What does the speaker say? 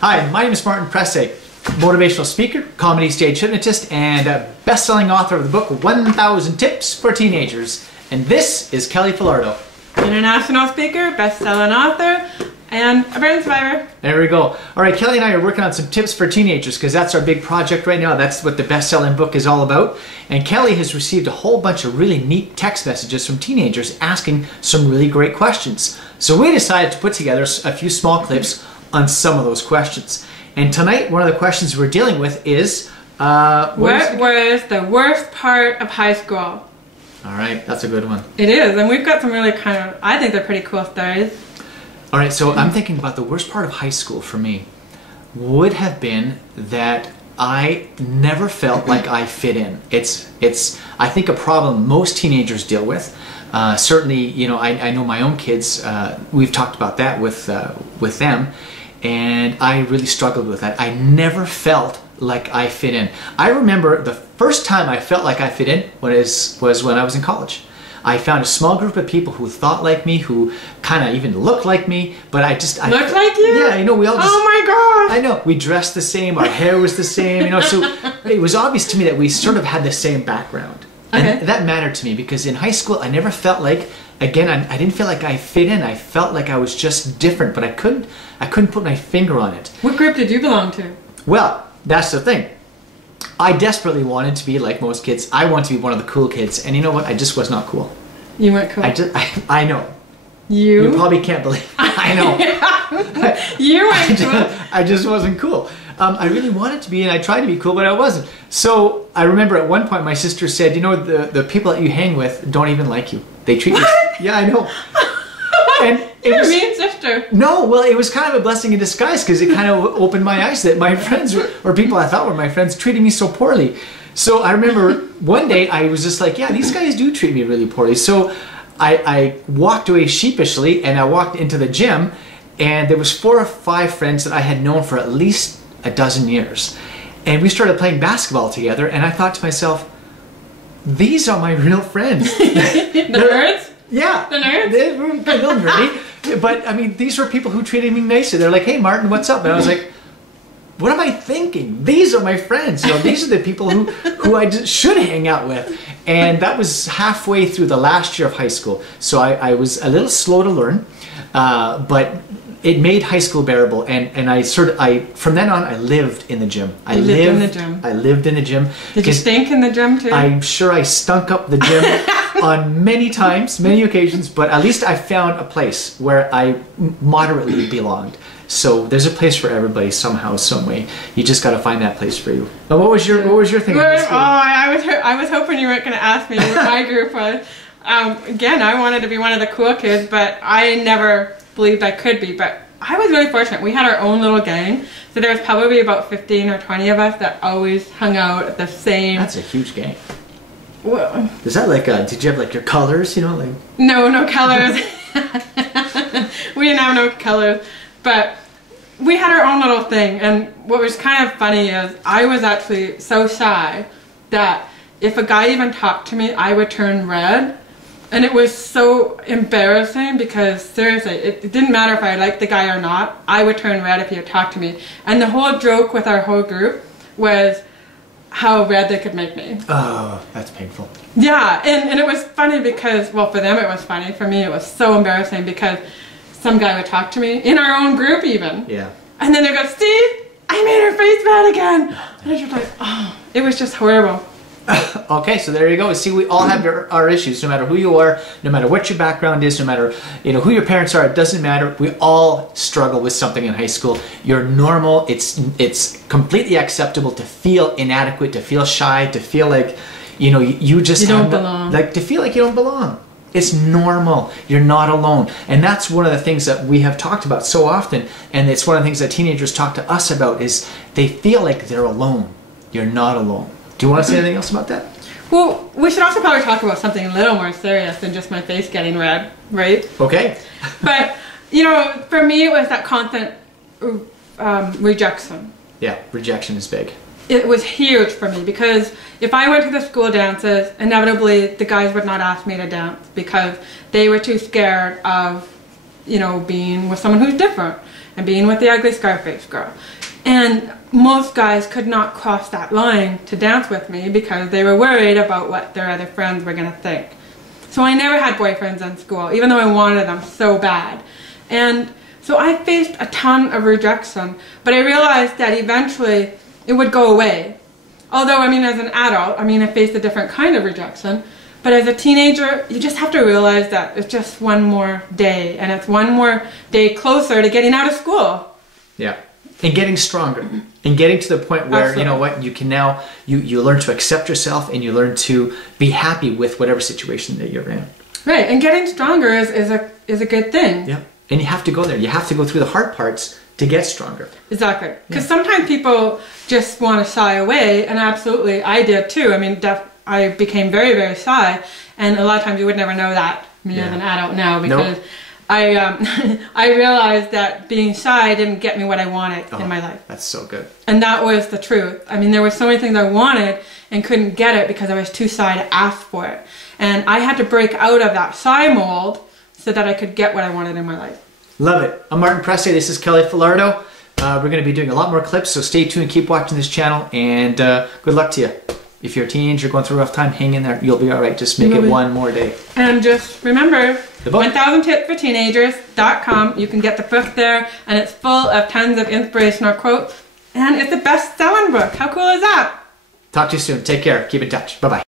Hi, my name is Martin Presse, motivational speaker, comedy stage hypnotist, and a best-selling author of the book 1,000 Tips for Teenagers. And this is Kelly Falardeau. International speaker, best-selling author, and a burn survivor. There we go. All right, Kelly and I are working on some tips for teenagers because that's our big project right now. That's what the best-selling book is all about. And Kelly has received a whole bunch of really neat text messages from teenagers asking some really great questions. So we decided to put together a few small clips on some of those questions. And tonight, one of the questions we're dealing with is... what was the worst part of high school? All right, that's a good one. It is, and we've got some really I think they're pretty cool stories. All right, so I'm thinking about the worst part of high school for me would have been that I never felt like I fit in. It's I think a problem most teenagers deal with. Certainly, you know, I know my own kids. We've talked about that with them, and I really struggled with that. I never felt like I fit in. I remember the first time I felt like I fit in was when I was in college. I found a small group of people who thought like me, who kind of even looked like me, but looked like you? Yeah, you know, we all just... Oh my God! I know, we dressed the same, our hair was the same, you know, so it was obvious to me that we sort of had the same background. Okay. And that mattered to me because in high school I never felt like, again, I didn't feel like I fit in. I felt like I was just different, but I couldn't put my finger on it. What group did you belong to? Well, that's the thing. I desperately wanted to be like most kids. I wanted to be one of the cool kids, and you know what? I just was not cool. You weren't cool. I know. You probably can't believe it. I know. You weren't cool. I just wasn't cool. I really wanted to be, and I tried to be cool, but I wasn't. So I remember at one point my sister said, you know, the people that you hang with don't even like you. They treat you... Yeah, I know. And You're a mean sister. No, well, it was kind of a blessing in disguise because it kind of opened my eyes that my friends, or people I thought were my friends, treated me so poorly. So I remember one day I was just like, yeah, these guys do treat me really poorly. So I walked away sheepishly and I walked into the gym, and there was 4 or 5 friends that I had known for at least a dozen years. And we started playing basketball together, and I thought to myself, these are my real friends. The nerds? Yeah. The nerds? They were a little nerdy. But I mean, these were people who treated me nicely. They're like, hey Martin, what's up? And I was like, what am I thinking? These are my friends. You know, these are the people who I should hang out with. And that was halfway through the last year of high school. So I was a little slow to learn, but it made high school bearable. And from then on, I lived in the gym. I lived in the gym. Did you stink in the gym too? I'm sure I stunk up the gym on many occasions, but at least I found a place where I moderately belonged. So there's a place for everybody somehow, some way. You just got to find that place for you. Now, what was your thing? I was hoping you weren't going to ask me what my group was. Again, I wanted to be one of the cool kids, but I never believed I could be. But I was really fortunate. We had our own little gang, so there was probably about 15 or 20 of us that always hung out at the same. That's a huge gang. Well, is that like did you have like your colors, you know, like? No colors. We didn't have no colors, but we had our own little thing. And what was kind of funny is I was actually so shy that if a guy even talked to me, I would turn red. And it was so embarrassing because seriously, it didn't matter if I liked the guy or not. I would turn red if he would talk to me. And the whole joke with our whole group was how red they could make me. Oh, that's painful. Yeah, and it was funny because, well, for them it was funny. For me it was so embarrassing because some guy would talk to me, in our own group even. Yeah. And then they'd go, Steve, I made her face red again. And I was just like, oh, it was just horrible. Okay, so there you go. See, we all have our issues, no matter who you are, no matter what your background is, no matter, you know, who your parents are, it doesn't matter. We all struggle with something in high school. You're normal. It's completely acceptable to feel inadequate, to feel shy, to feel like, you know, you don't belong. Like to feel like you don't belong. It's normal. You're not alone. And that's one of the things that we have talked about so often, and it's one of the things that teenagers talk to us about, is they feel like they're alone. You're not alone. Do you want to say anything else about that? Well, we should also probably talk about something a little more serious than just my face getting red, right? Okay. But, you know, for me it was that constant rejection. Yeah, rejection is big. It was huge for me because if I went to the school dances, inevitably the guys would not ask me to dance because they were too scared of, you know, being with someone who's different. and being with the ugly Scarface girl. And most guys could not cross that line to dance with me because they were worried about what their other friends were going to think. So I never had boyfriends in school, even though I wanted them so bad. And so I faced a ton of rejection, but I realized that eventually it would go away. Although, I mean, as an adult, I mean, I faced a different kind of rejection. But as a teenager, you just have to realize that it's just one more day, and it's one more day closer to getting out of school. Yeah. And getting stronger. And getting to the point where, Absolutely. you know what, you can now, you learn to accept yourself, and you learn to be happy with whatever situation that you're in. Right, and getting stronger is a good thing. Yeah. And you have to go there. You have to go through the hard parts to get stronger. Exactly. Because sometimes people just want to shy away, and absolutely, I did too. I mean, I became very, very shy, and a lot of times you would never know that, me as an adult now, because I realized that being shy didn't get me what I wanted in my life. That's so good. And that was the truth. I mean, there were so many things I wanted and couldn't get it because I was too shy to ask for it. And I had to break out of that shy mold so that I could get what I wanted in my life. Love it. I'm Martin Presse. This is Kelly Falardeau. We're going to be doing a lot more clips, so stay tuned, keep watching this channel, and good luck to you. If you're a teenager going through a rough time, hang in there. You'll be all right. Just make it one more day. And just remember, the book. 1000tipsforteenagers.com. You can get the book there, and it's full of tons of inspirational quotes. And it's a best-selling book. How cool is that? Talk to you soon. Take care. Keep in touch. Bye-bye.